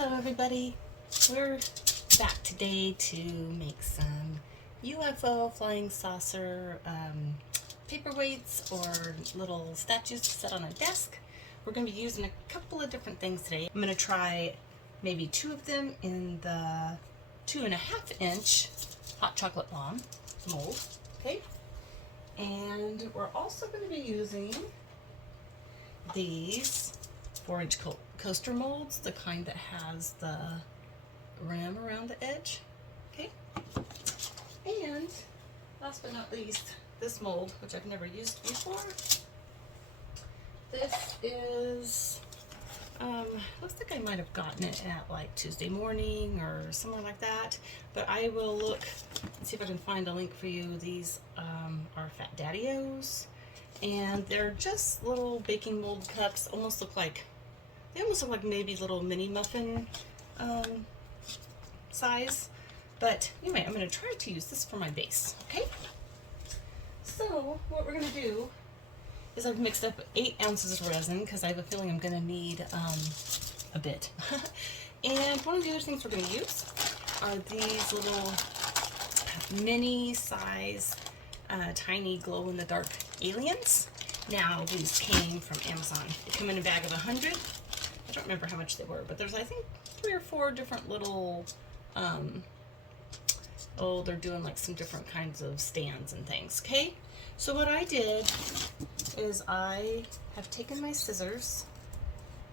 Hello everybody, we're back today to make some UFO flying saucer paperweights or little statues to set on a desk. We're going to be using a couple of different things today. I'm going to try maybe two of them in the 2.5-inch hot chocolate mold, okay? And we're also going to be using these 4-inch coaster molds, the kind that has the rim around the edge, okay? And last but not least, this mold, which I've never used before. This is, looks like I might have gotten it at like Tuesday morning or somewhere like that, but I will look and see if I can find a link for you. These are Fat Daddy-O's, and they're just little baking mold cups, they almost look like maybe little mini muffin size. But anyway, I'm going to try to use this for my base, okay? So what we're going to do is I've mixed up 8 ounces of resin because I have a feeling I'm going to need a bit. And one of the other things we're going to use are these little mini size tiny glow-in-the-dark aliens. Now these came from Amazon. They come in a bag of 100. I don't remember how much they were, but there's, I think, 3 or 4 different little, they're doing like some different kinds of stands and things, okay? So what I did is I have taken my scissors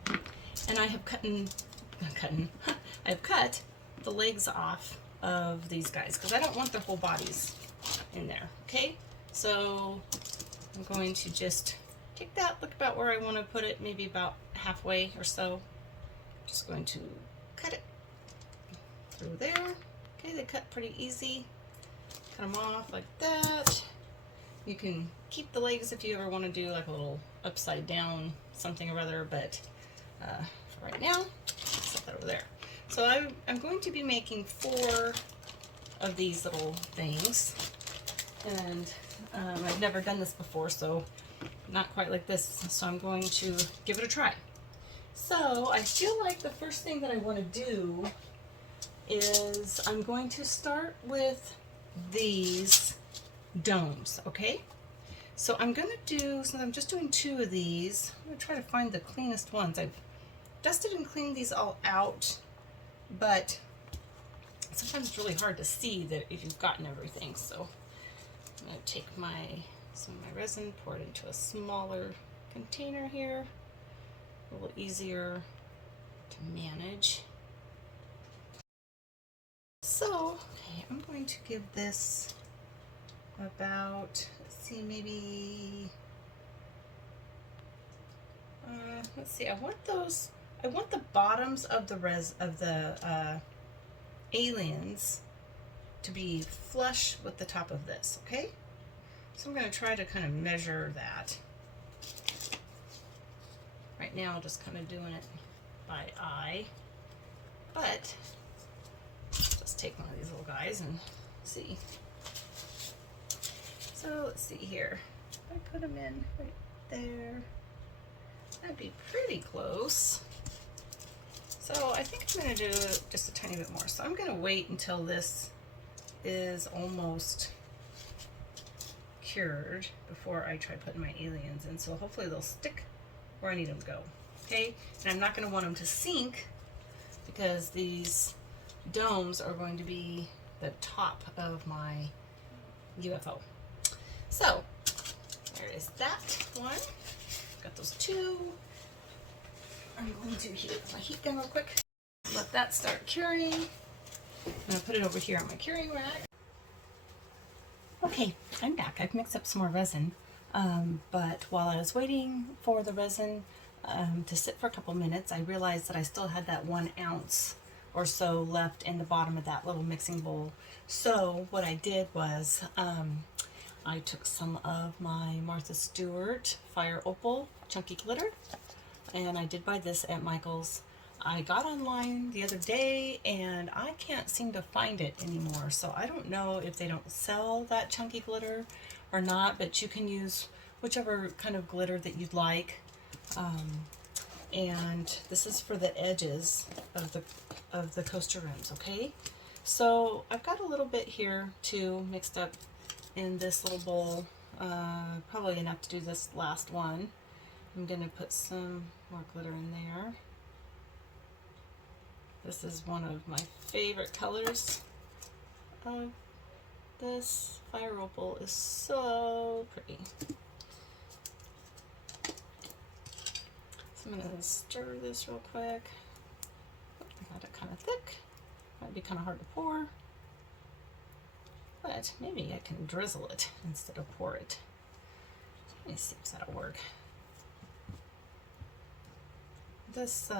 and I have I have cut the legs off of these guys because I don't want their whole bodies in there, okay? So I'm going to just take that, look about where I want to put it, maybe about halfway or so. Just going to cut it through there. Okay, they cut pretty easy. Cut them off like that. You can keep the legs if you ever want to do like a little upside down something or other, but for right now, set that over there. So I'm going to be making 4 of these little things, and I've never done this before, so not quite like this, so I'm going to give it a try. So I feel like the first thing that I want to do is I'm going to start with these domes, okay? So I'm going to do, since I'm just doing 2 of these, I'm going to try to find the cleanest ones. I've dusted and cleaned these all out, but sometimes it's really hard to see that if you've gotten everything. So I'm going to take some of my resin, pour it into a smaller container here, a little easier to manage. So, okay, I'm going to give this about, let's see, maybe, let's see, I want the bottoms of the aliens to be flush with the top of this, okay? So I'm going to try to kind of measure that. Right now, I'm just kind of doing it by eye, but let's take one of these little guys and see. So let's see here. If I put them in right there, that'd be pretty close. So I think I'm going to do just a tiny bit more. So I'm going to wait until this is almost cured before I try putting my aliens in. So hopefully they'll stick where I need them to go. Okay? And I'm not going to want them to sink because these domes are going to be the top of my UFO. So there is that one. Got those 2. I'm going to heat it with my heat gun real quick. Let that start curing. I'm going to put it over here on my curing rack. Okay, I'm back. I've mixed up some more resin, but while I was waiting for the resin to sit for a couple minutes, I realized that I still had that 1 ounce or so left in the bottom of that little mixing bowl. So what I did was I took some of my Martha Stewart Fire Opal Chunky Glitter, and I did buy this at Michael's. I got online the other day and I can't seem to find it anymore, so I don't know if they don't sell that chunky glitter or not, but you can use whichever kind of glitter that you'd like. and this is for the edges of the coaster rims, okay? So I've got a little bit here too mixed up in this little bowl, probably enough to do this last one. I'm going to put some more glitter in there. This is one of my favorite colors of this. Fire opal is so pretty. So I'm going to stir this real quick. I got it kind of thick. Might be kind of hard to pour, but maybe I can drizzle it instead of pour it. Let me see if that'll work. This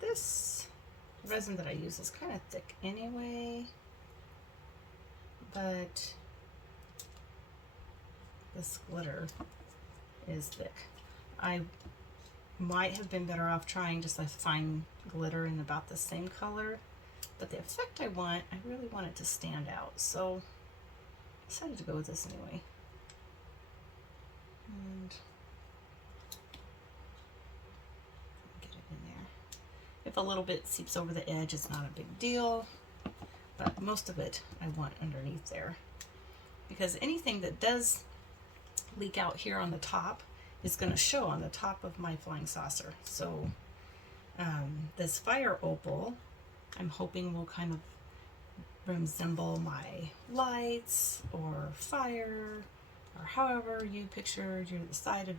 this resin that I use is kind of thick anyway, but this glitter is thick. I might have been better off trying just a fine glitter in about the same color, but the effect I want, I really want it to stand out, so I decided to go with this anyway. And get it in there. If a little bit seeps over the edge, it's not a big deal, but most of it I want underneath there, because anything that does leak out here on the top is going to show on the top of my flying saucer. So this fire opal, I'm hoping will kind of resemble my lights or fire, or however you picture the side of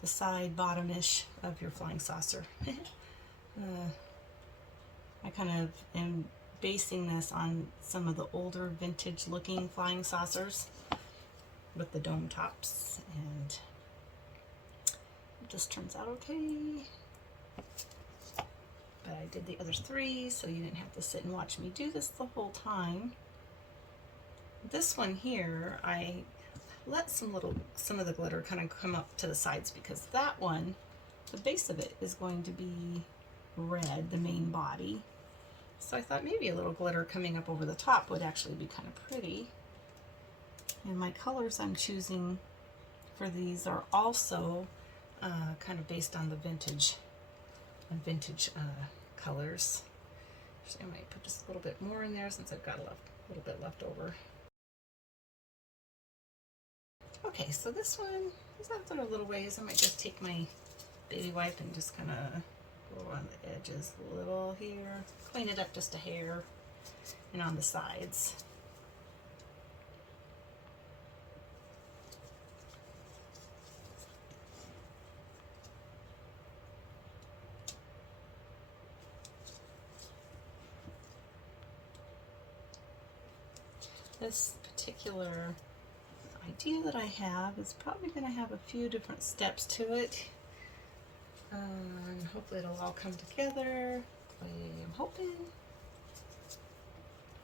the side bottom-ish of your flying saucer. I kind of am basing this on some of the older vintage looking flying saucers with the dome tops, and this turns out okay. But I did the other three, so you didn't have to sit and watch me do this the whole time. This one here, I let some of the glitter kind of come up to the sides, because that one, the base of it is going to be red, the main body. So I thought maybe a little glitter coming up over the top would actually be kind of pretty. And my colors I'm choosing for these are also kind of based on the vintage colors. So I might put just a little bit more in there since I've got a little bit left over. Okay, so this one is after a little ways. I might just take my baby wipe and just kind of go around the edges a little here, clean it up just a hair, and on the sides. This particular idea that I have is probably going to have a few different steps to it. And hopefully it'll all come together the way I'm hoping.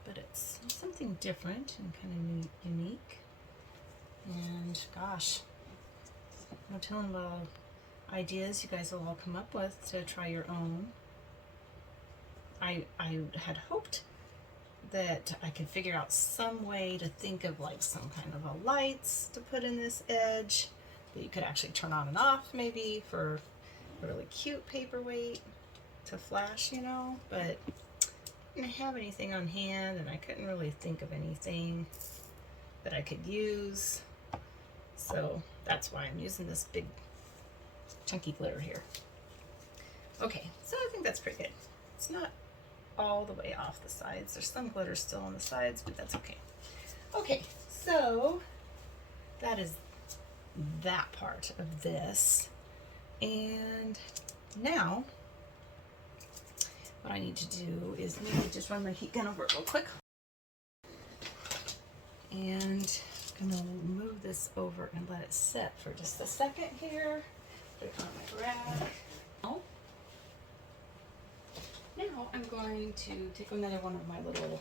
But it's something different and kind of unique. And gosh, no telling about ideas you guys will all come up with to try your own. I had hoped that I could figure out some way to think of like some kind of a lights to put in this edge that you could actually turn on and off, maybe for a really cute paperweight to flash, you know, but I didn't have anything on hand and I couldn't really think of anything that I could use. So that's why I'm using this big chunky glitter here. Okay, so I think that's pretty good. It's not all the way off the sides. There's some glitter still on the sides, but that's okay. Okay, so that is that part of this. And now what I need to do is maybe just run my heat gun over it real quick. And I'm gonna move this over and let it set for just a second here. Put it on my rack. Now I'm going to take another one of my little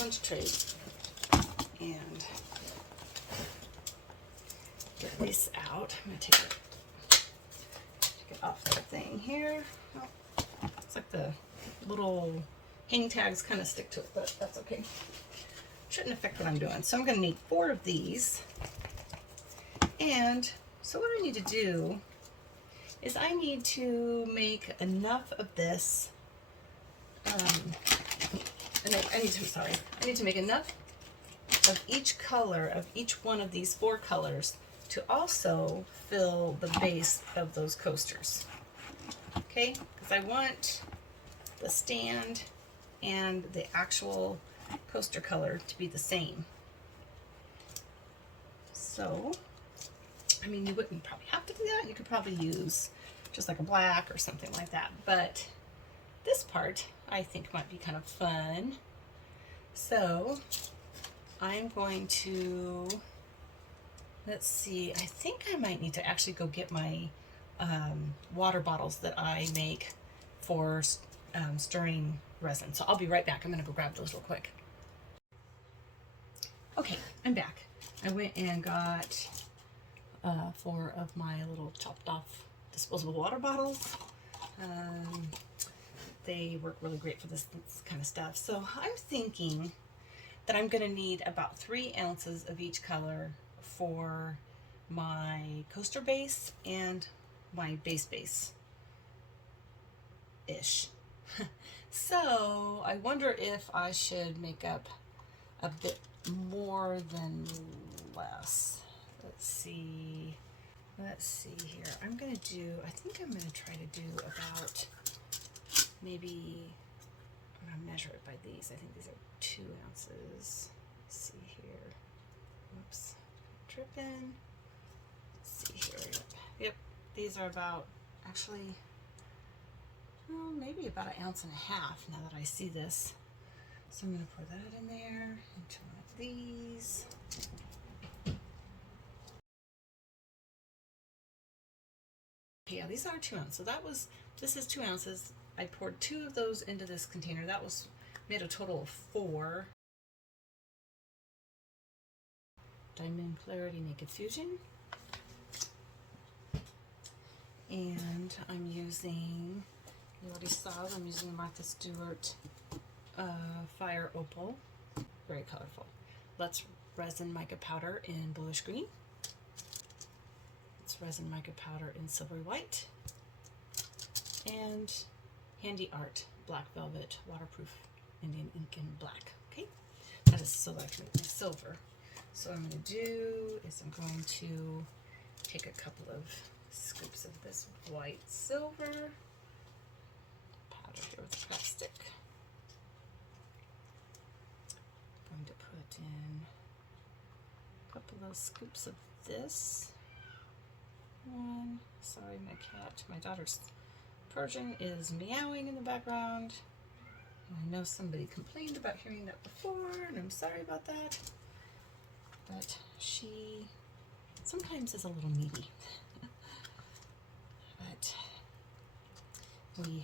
lunch trays and get this out. I'm going to take it off the thing here. Oh, it's like the little hang tags kind of stick to it, but that's okay. Shouldn't affect what I'm doing. So I'm going to need 4 of these. And so what I need to do is I need to make enough of this, I need to make enough of each color, of each one of these 4 colors, to also fill the base of those coasters. Okay, because I want the stand and the actual coaster color to be the same. So, I mean, you wouldn't probably have to do that. You could probably use just like a black or something like that. But this part I think might be kind of fun. So I'm going to, let's see, I think I might need to actually go get my water bottles that I make for stirring resin. So I'll be right back. I'm going to go grab those real quick. Okay, I'm back. I went and got 4 of my little chopped off disposable water bottles. They work really great for this kind of stuff. So I'm thinking that I'm going to need about 3 ounces of each color for my coaster base and my base-ish. So I wonder if I should make up a bit more than less. Let's see here. I think I'm gonna try to do about, maybe, I'm gonna measure it by these. I think these are 2 ounces. Let's see here. Whoops, tripping. Let's see here. Yep, these are about, actually, well, maybe about 1.5 ounces now that I see this. So I'm gonna pour that in there into one of these. Yeah, these are 2 ounces. So this is 2 ounces. I poured 2 of those into this container. That made a total of 4. Diamond Clarity Naked Fusion. And I'm using, you already saw, I'm using Martha Stewart Fire Opal. Very colorful. Let's Resin Mica Powder in bluish green. Let's Resin Mica Powder in silvery white. And Handy Art Black Velvet Waterproof Indian Ink in black. Okay, that is so that I can make my silver. So what I'm going to do is I'm going to take a couple of scoops of this white silver, powder here with a craft stick. I'm going to put in a couple of scoops of this. One, sorry, my daughter's Persian is meowing in the background. I know somebody complained about hearing that before, and I'm sorry about that. But she sometimes is a little needy. But my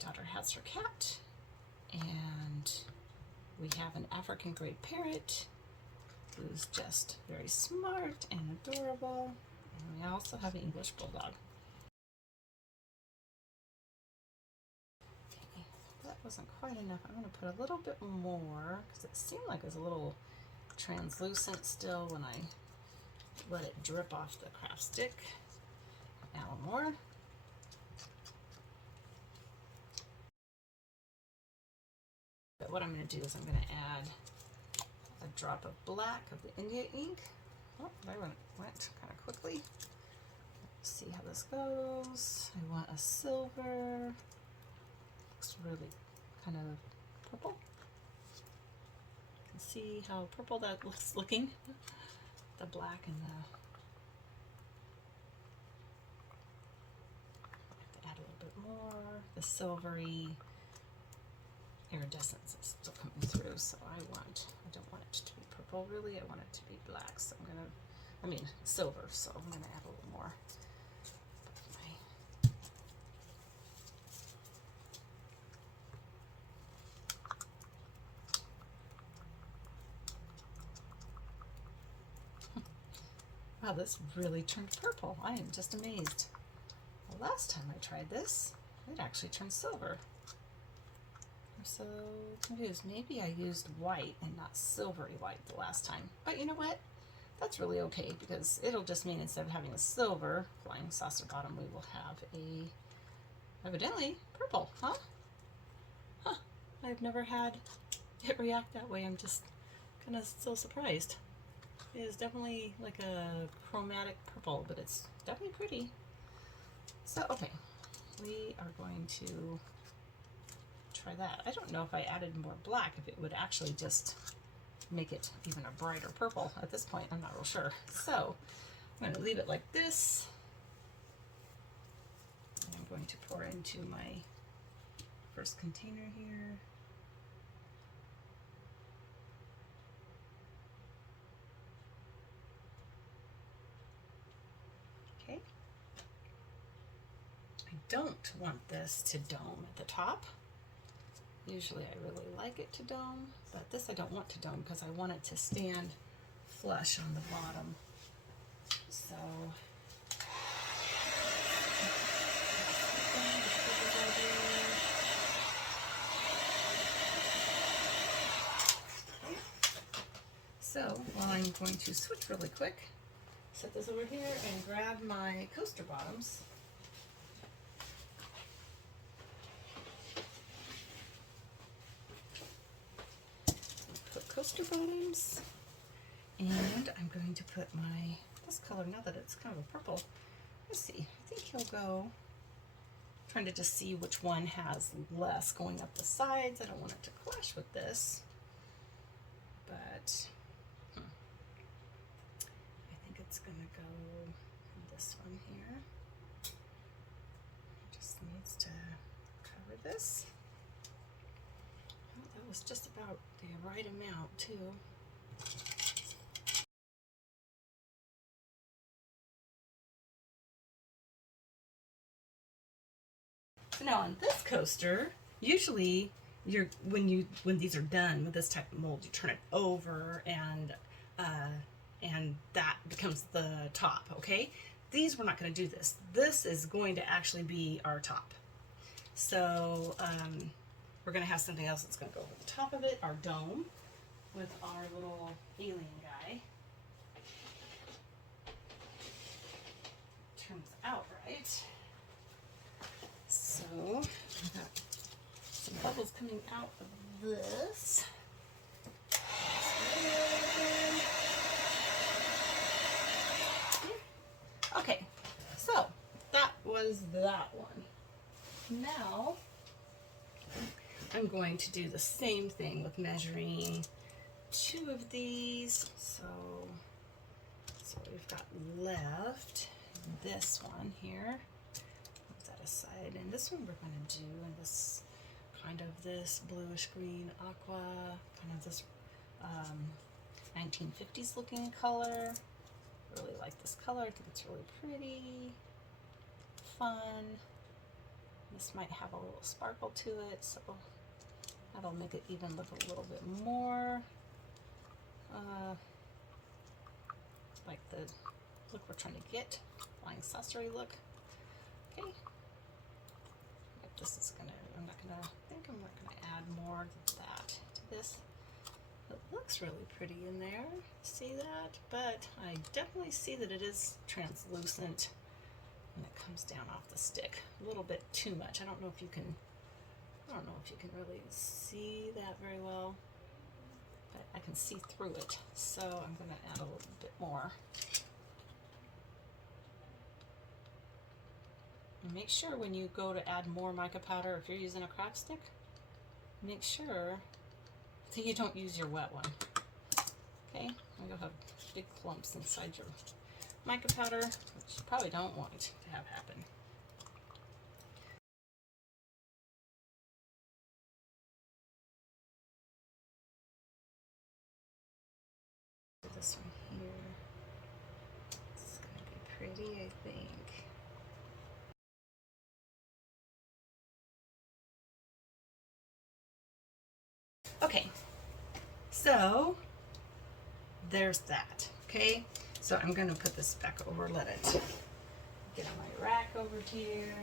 daughter has her cat, and we have an African gray parrot who's just very smart and adorable. And we also have an English bulldog. Okay, that wasn't quite enough. I'm going to put a little bit more because it seemed like it was a little translucent still when I let it drip off the craft stick. Add a little more. But what I'm going to do is I'm going to add a drop of black of the India ink. Oh, that went kind of quickly. Let's see how this goes. I want a silver. Looks really kind of purple. You can see how purple that looks looking. The black and add a little bit more. The silvery iridescence is still coming through, so I don't want it to be purple really, I want it to be black, so silver, so I'm gonna add a little more. Wow, this really turned purple. I am just amazed. The last time I tried this, it actually turned silver. I'm so confused. Maybe I used white and not silvery white the last time. But you know what? that's really okay, because it'll just mean instead of having a silver flying saucer bottom, we will have a, evidently, purple, huh? Huh, I've never had it react that way. I'm just kind of so surprised. It is definitely like a chromatic purple, but it's definitely pretty. So, okay, we are going to try that. I don't know if I added more black, if it would actually just make it even a brighter purple. At this point, I'm not real sure. So, I'm going to leave it like this. And I'm going to pour into my first container here. Okay. I don't want this to dome at the top. Usually I really like it to dome, but this I don't want to dome because I want it to stand flush on the bottom. So well, I'm going to switch really quick, set this over here, and grab my coaster bottoms. Put coaster bottoms, and I'm going to put my, this color, now that it's kind of a purple, let's see, I think he'll go, I'm trying to just see which one has less going up the sides. I don't want it to clash with this, but I think it's going to go in this one here. It just needs to cover this. Oh, that was just about the right amount too. So now on this coaster, usually when these are done with this type of mold, you turn it over and that becomes the top, okay? These, we're not going to do this. This is going to actually be our top. So we're going to have something else that's going to go over the top of it, our dome, with our little alien guy. Turns out right. So I've got some bubbles coming out of this. Okay, so that was that one. Now I'm going to do the same thing with measuring 2 of these. So we've got left this one here. Put that aside, and this one we're going to do in this kind of this bluish green aqua, kind of this 1950s looking color. Really like this color. I think it's really pretty, fun. This might have a little sparkle to it, so that'll make it even look a little bit more like the look we're trying to get, flying saucery look. Okay, but this is gonna, I'm not gonna add more of that to this. It looks really pretty in there, see that? But I definitely see that it is translucent when it comes down off the stick. A little bit too much. I don't know if you can really see that very well, but I can see through it. So I'm gonna add a little bit more. And make sure when you go to add more mica powder, if you're using a craft stick, make sure that you don't use your wet one. Okay, you'll have big clumps inside your mica powder, which you probably don't want to have happen. This one here, it's going to be pretty, I think. Okay, so there's that. Okay, so I'm going to put this back over, let it get on my rack over here.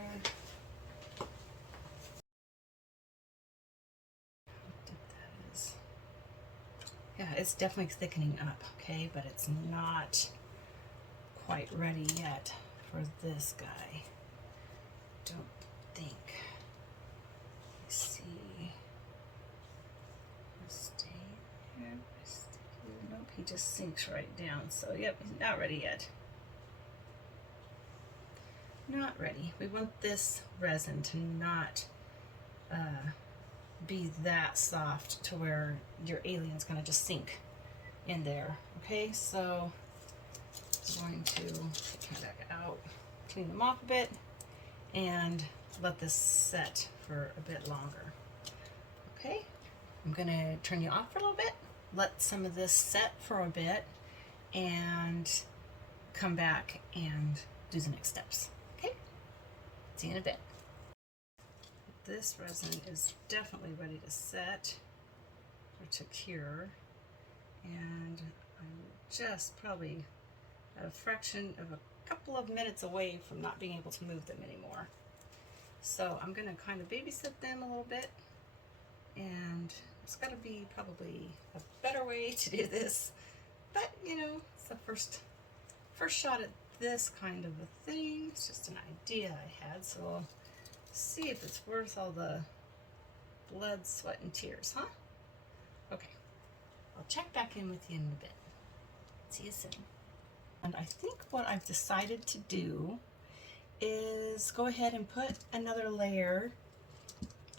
Yeah, it's definitely thickening up, okay, but it's not quite ready yet for this guy. Don't think. Let's see. Stay there. Nope, he just sinks right down. So, yep, he's not ready yet. Not ready. We want this resin to not be that soft to where your alien's going to just sink in there. Okay, so I'm going to take him back out, clean them off a bit, and let this set for a bit longer. Okay, I'm going to turn you off for a little bit, let some of this set for a bit, and come back and do the next steps. Okay, see you in a bit. This resin is definitely ready to set or to cure, and I'm just probably a fraction of a couple of minutes away from not being able to move them anymore. So I'm going to kind of babysit them a little bit, and it's got to be probably a better way to do this, but you know, it's the first shot at this kind of a thing. It's just an idea I had, so I'll see if it's worth all the blood, sweat, and tears, huh? Okay, I'll check back in with you in a bit. See you soon. And I think what I've decided to do is go ahead and put another layer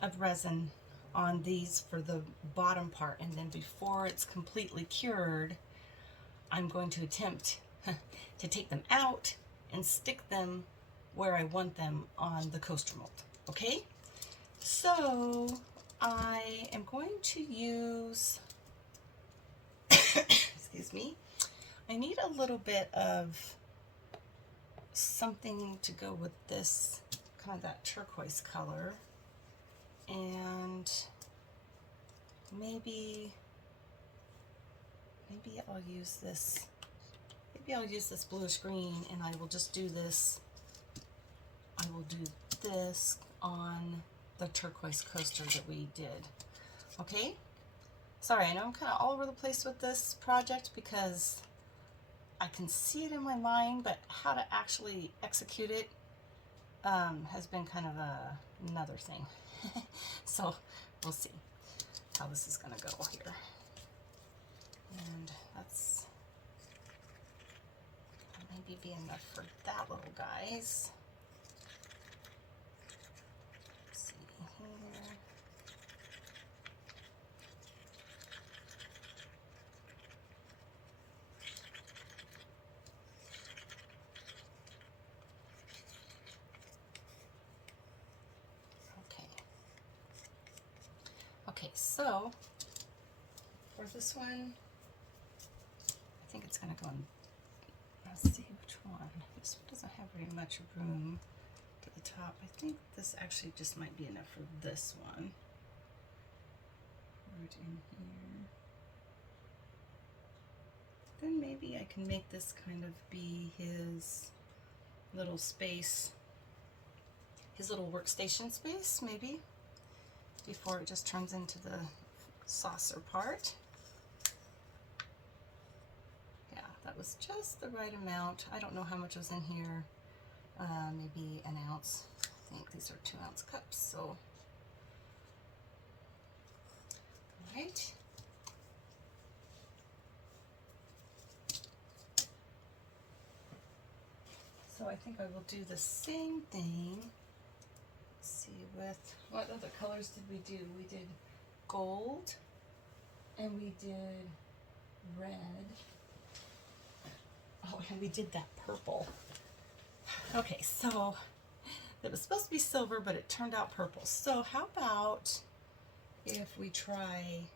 of resin on these for the bottom part, and then before it's completely cured, I'm going to attempt to take them out and stick them where I want them on the coaster mold. Okay, so I am going to use excuse me, I need a little bit of something to go with this, kind of that turquoise color, and maybe I'll use this, bluish green, and I will just do this, I will do this on the turquoise coaster that we did. Okay, sorry, I know I'm kind of all over the place with this project because I can see it in my mind, but how to actually execute it has been kind of another thing. So we'll see how this is going to go here. And that's maybe be enough for that little guys. Let's see here. Okay, so for this one, I think it's going to go in, let's see which one. This one doesn't have very much room to the top. I think this actually just might be enough for this one. Right in here. Then maybe I can make this kind of be his little space, his little workstation space, maybe, before it just turns into the saucer part. Yeah, that was just the right amount. I don't know how much was in here. Maybe an ounce. I think these are 2-ounce cups, so. All right. So I think I will do the same thing. Let's see, with what other colors did we do? We did gold, and we did red. Oh, and we did that purple. Okay, so it was supposed to be silver, but it turned out purple. So how about if we try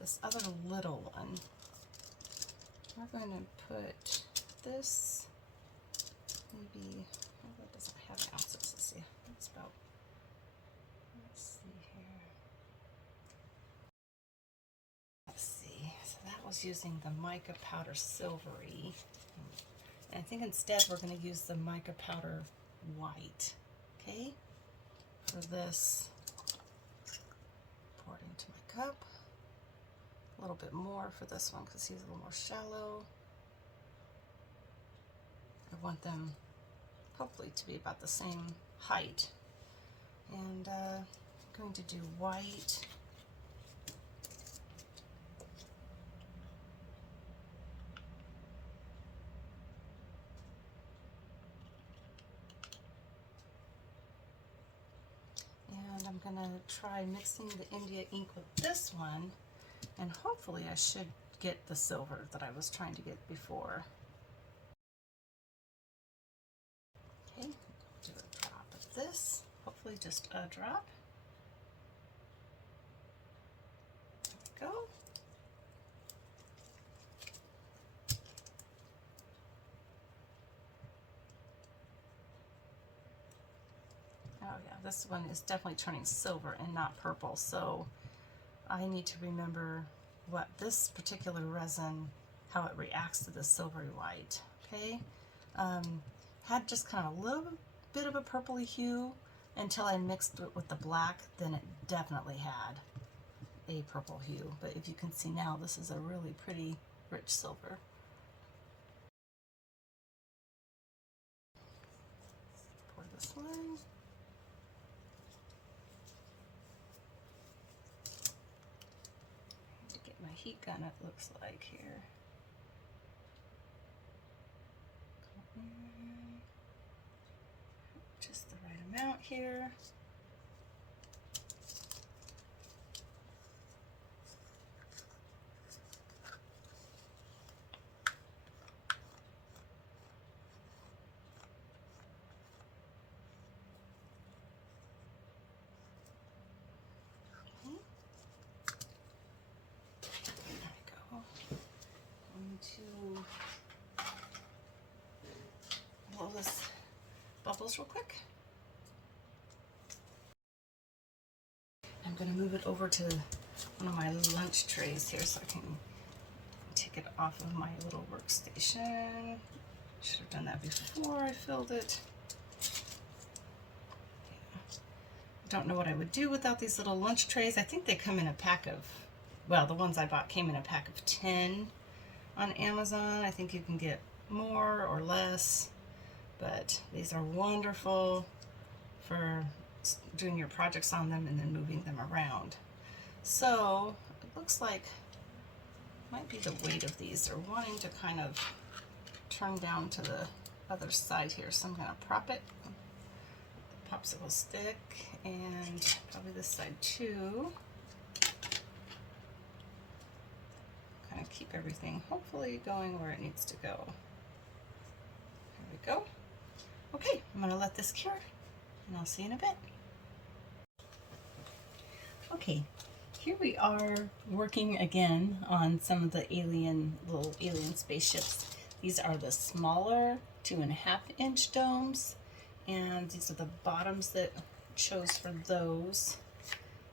this other little one? We're going to put this, maybe, what does it have in ounces? Let's see. It's about, let's see here. Let's see. So that was using the mica powder silvery. And I think instead we're going to use the mica powder white. Okay? For this, pour it into my cup. a little bit more for this one because he's a little more shallow. I want them hopefully to be about the same height. And I'm going to do white. And I'm going to try mixing the India ink with this one, and hopefully I should get the silver that I was trying to get before. Okay, do a drop of this, hopefully just a drop. There we go. Oh yeah, this one is definitely turning silver and not purple, so I need to remember what this particular resin, how it reacts to the silvery white. Okay, had just kind of a little bit of a purpley hue until I mixed it with the black, then it definitely had a purple hue. But if you can see now, this is a really pretty rich silver. Pour this one. To get my heat gun, it looks like here. Just the right amount here. To blow this bubbles real quick. I'm going to move it over to one of my lunch trays here so I can take it off of my little workstation. Should have done that before I filled it. I don't know what I would do without these little lunch trays. I think they come in a pack of, well, the ones I bought came in a pack of 10 on Amazon. I think you can get more or less, but these are wonderful for doing your projects on them and then moving them around. So it looks like might be the weight of these. They're wanting to kind of turn down to the other side here, so I'm going to prop it, popsicle stick, and probably this side too. Kind of keep everything hopefully going where it needs to go. There we go. Okay, I'm going to let this cure, and I'll see you in a bit. Okay, here we are working again on some of the little alien spaceships. These are the smaller 2.5-inch domes, and these are the bottoms that I chose for those.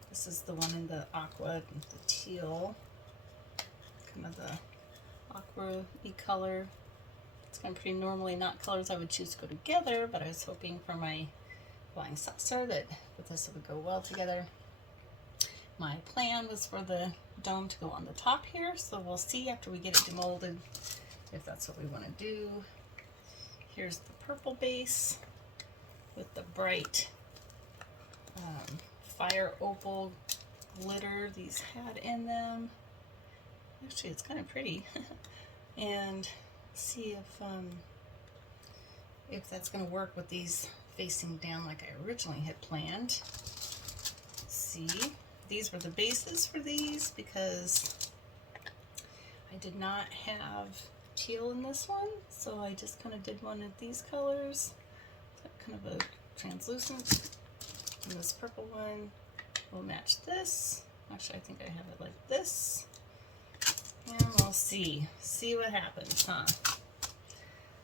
This is the one in the aqua, the teal, kind of the aqua-y color. It's kind of pretty normally not colors I would choose to go together, but I was hoping for my flying saucer that this would go well together. My plan was for the dome to go on the top here, so we'll see after we get it demolded if that's what we want to do. Here's the purple base with the bright fire opal glitter these had in them. Actually, it's kind of pretty. And see if that's going to work with these facing down like I originally had planned. See, these were the bases for these because I did not have teal in this one, so I just kind of did one of these colors, so kind of a translucent, and this purple one will match this. Actually, I think I have it like this, and we'll see what happens, huh?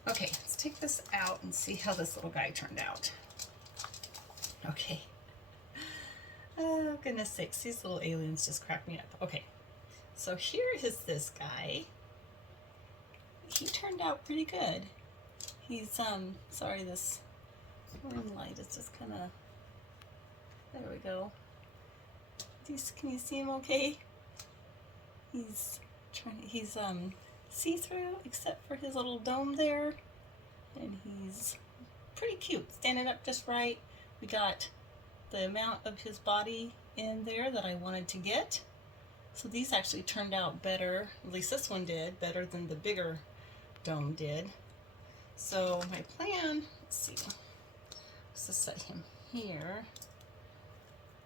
Okay, let's take this out and see how this little guy turned out. Okay. Oh, goodness sakes, these little aliens just crack me up. Okay, so here is this guy. He turned out pretty good. He's, sorry, this ring light is just kind of, there we go. Can you see him okay? He's see-through except for his little dome there, and he's pretty cute, standing up just right. We got the amount of his body in there that I wanted to get. So these actually turned out better, at least this one did, better than the bigger dome did. So my plan, let's see, let's just set him here.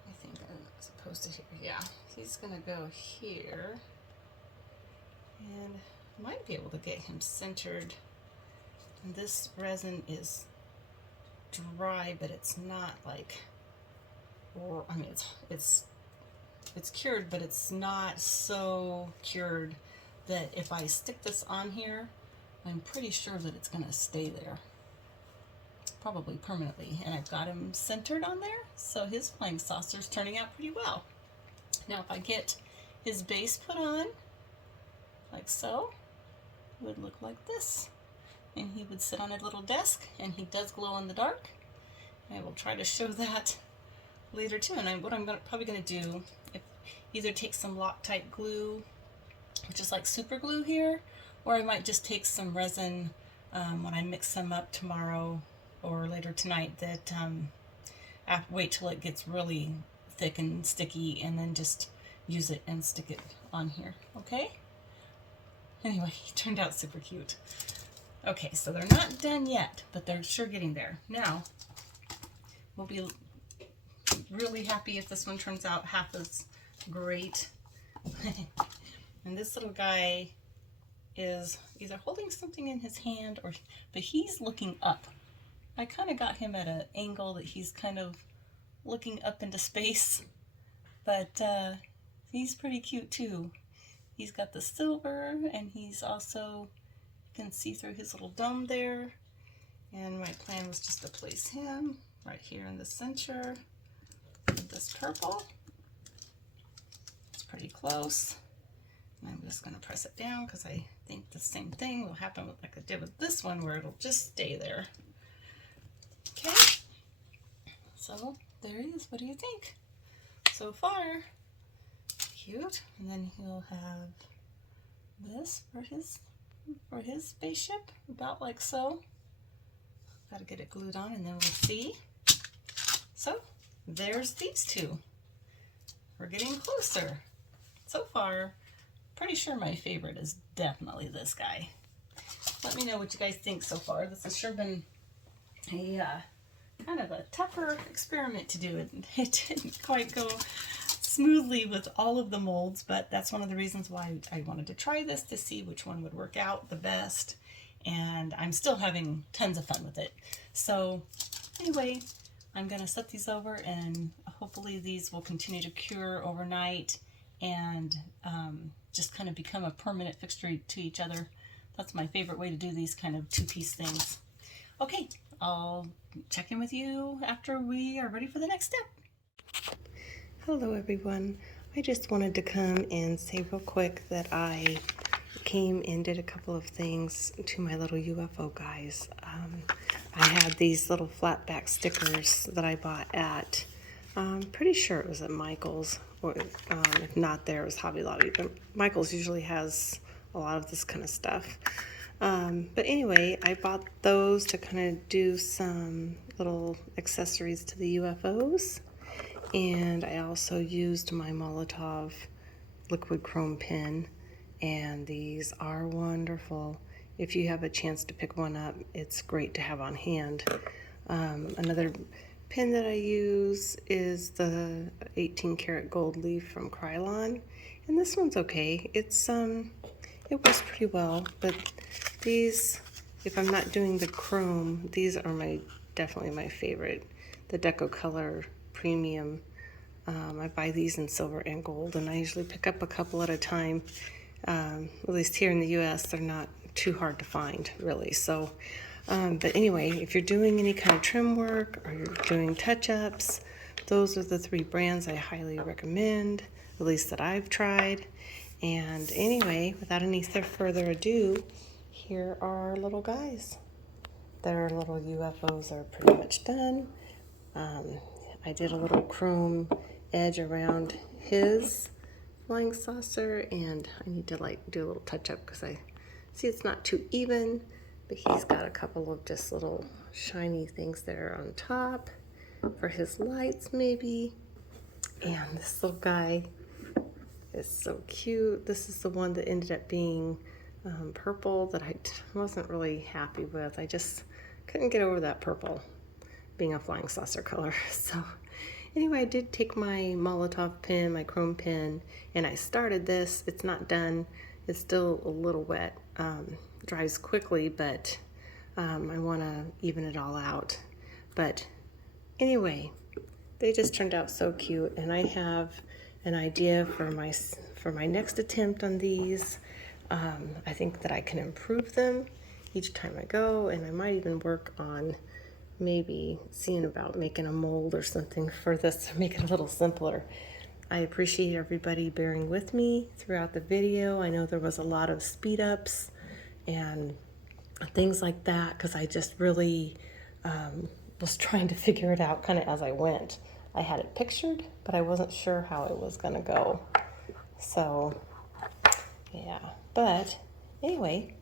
I think I'm supposed to here, yeah. So he's gonna go here, and might be able to get him centered. And this resin is dry, but it's not like, or I mean, it's cured, but it's not so cured that if I stick this on here, I'm pretty sure that it's gonna stay there, probably permanently. And I've got him centered on there, so his flying saucer's turning out pretty well. Now if I get his base put on, like so, it would look like this. And he would sit on a little desk, and he does glow in the dark. I will try to show that later too. And what I'm probably going to do, either take some Loctite glue, which is like super glue here, or I might just take some resin when I mix them up tomorrow or later tonight, that wait till it gets really thick and sticky, and then just use it and stick it on here, okay? Anyway, he turned out super cute. Okay, so they're not done yet, but they're sure getting there. Now, we'll be really happy if this one turns out half as great. And this little guy is either holding something in his hand, but he's looking up. I kind of got him at an angle that he's kind of looking up into space, but he's pretty cute too. He's got the silver, and he's also, you can see through his little dome there. And my plan was just to place him right here in the center of this purple. It's pretty close. And I'm just going to press it down, because I think the same thing will happen like I did with this one, where it'll just stay there. Okay, so there he is. What do you think? So far, cute. And then he'll have this for his spaceship, about like so. Got to get it glued on, and then we'll see. So there's these two. We're getting closer. So far, pretty sure my favorite is definitely this guy. Let me know what you guys think so far. This has sure been a kind of a tougher experiment to do. It didn't quite go smoothly with all of the molds, but that's one of the reasons why I wanted to try this, to see which one would work out the best. And I'm still having tons of fun with it. So anyway, I'm going to set these over, and hopefully these will continue to cure overnight and just kind of become a permanent fixture to each other. That's my favorite way to do these kind of two-piece things. Okay, I'll check in with you after we are ready for the next step. Hello everyone. I just wanted to come and say real quick that I came and did a couple of things to my little UFO guys. I had these little flat back stickers that I bought at, I'm pretty sure it was at Michael's, or if not there, it was Hobby Lobby, but Michael's usually has a lot of this kind of stuff. But anyway, I bought those to kind of do some little accessories to the UFOs. And I also used my Molotov liquid chrome pen, and these are wonderful. If you have a chance to pick one up, it's great to have on hand. Another pen that I use is the 18 karat gold leaf from Krylon, and this one's okay. It works pretty well, but these, if I'm not doing the chrome, these are definitely my favorite. The Deco Color Premium. I buy these in silver and gold, and I usually pick up a couple at a time. At least here in the US, they're not too hard to find, really. So, but anyway, if you're doing any kind of trim work or you're doing touch-ups, those are the three brands I highly recommend, at least that I've tried. And anyway, without any further ado, here are our little guys. Their little UFOs are pretty much done. I did a little chrome edge around his flying saucer, and I need to like do a little touch up because I see it's not too even, but he's got a couple of just little shiny things there on top for his lights maybe. And this little guy is so cute. This is the one that ended up being purple that I wasn't really happy with. I just couldn't get over that purple being a flying saucer color. So anyway, I did take my Molotov pen, my chrome pen, and I started this. It's not done. It's still a little wet. Dries quickly, but I want to even it all out. But anyway, they just turned out so cute, and I have an idea for my next attempt on these. I think that I can improve them each time I go, and I might even work on maybe seeing about making a mold or something for this to make it a little simpler. I appreciate everybody bearing with me throughout the video. I know there was a lot of speed ups and things like that because I just really was trying to figure it out kind of as I went. I had it pictured, but I wasn't sure how it was going to go. So, yeah. But anyway,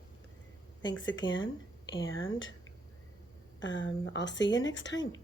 thanks again, and I'll see you next time.